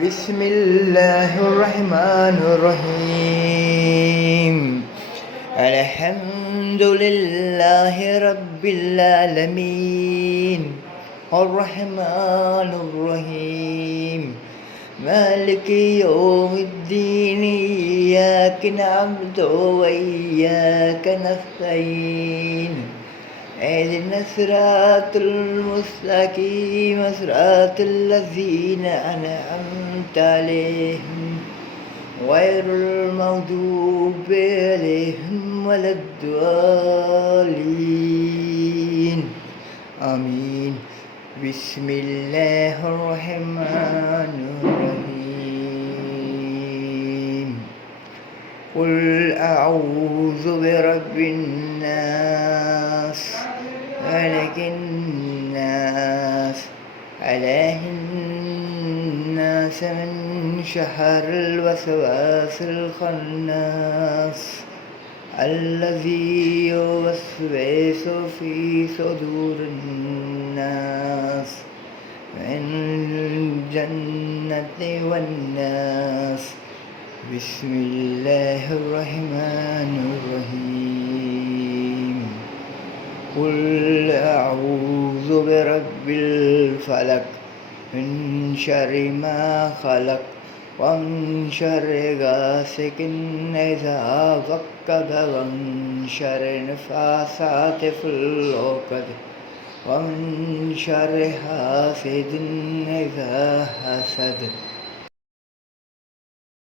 بسم الله الرحمن الرحيم. الحمد لله رب العالمين الرحمن الرحيم مالك يوم الدين إياك نعبد وإياك نستعين اهدنا الصراط المستقيم صراط الذين أنعمت عليهم غير المغضوب عليهم ولا الضالين آمين. بسم الله الرحمن الرحيم. قل أعوذ برب الناس ملك الناس إله الناس من شر الوسواس الخناس الذي يوسوس في صدور الناس من الجنة والناس. بسم الله الرحمن الرحيم. قل أعوذ برب الفلق من شر ما خلق ومن شر غاسق إذا وقب ومن شر النفاثات في العقد ومن شر حاسد إذا حسد.